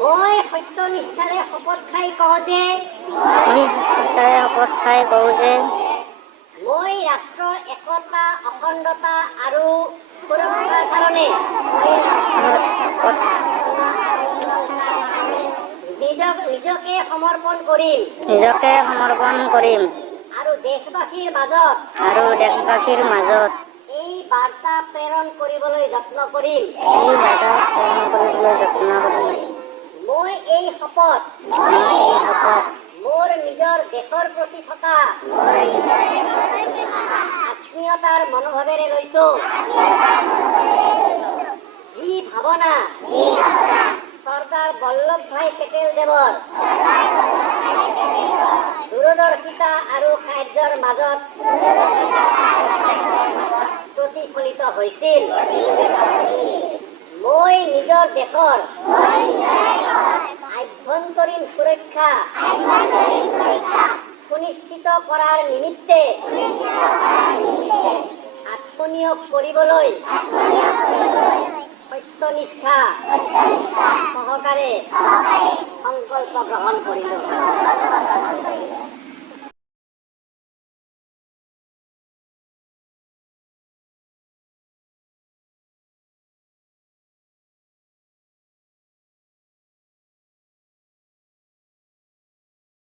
মই সত্যনিষ্ঠাৰে শপত খাই কওঁ যে মই ৰাষ্ট্ৰৰ একতা, অখণ্ডতা আৰু সুৰক্ষাৰ কাৰণে নিজকে সমৰ্পণ কৰিম আৰু দেশবাসীৰ মাজত এই বাৰ্তা প্ৰেৰণ কৰিবলৈ যত্ন কৰিম। মই এই শপত মোৰ নিজৰ দেশৰ প্ৰতি থকা আত্মীয়তাৰ মনোভাৱেৰে লৈছো। যি ভাৱনা চৰ্দাৰ বল্লভভাই পেটেলদেৱৰ দূৰদৰ্শিতা আৰু কাৰ্যৰ মাজত প্ৰতিফলিত হৈছিল, মই নিজৰ দেশৰ আভ্যন্তৰীণ সুৰক্ষা সুনিশ্চিত কৰাৰ নিমিত্তে আত্মনিয়োগ কৰিবলৈ সত্যনিষ্ঠা সহকাৰে সংকল্প গ্ৰহণ কৰিলোঁ।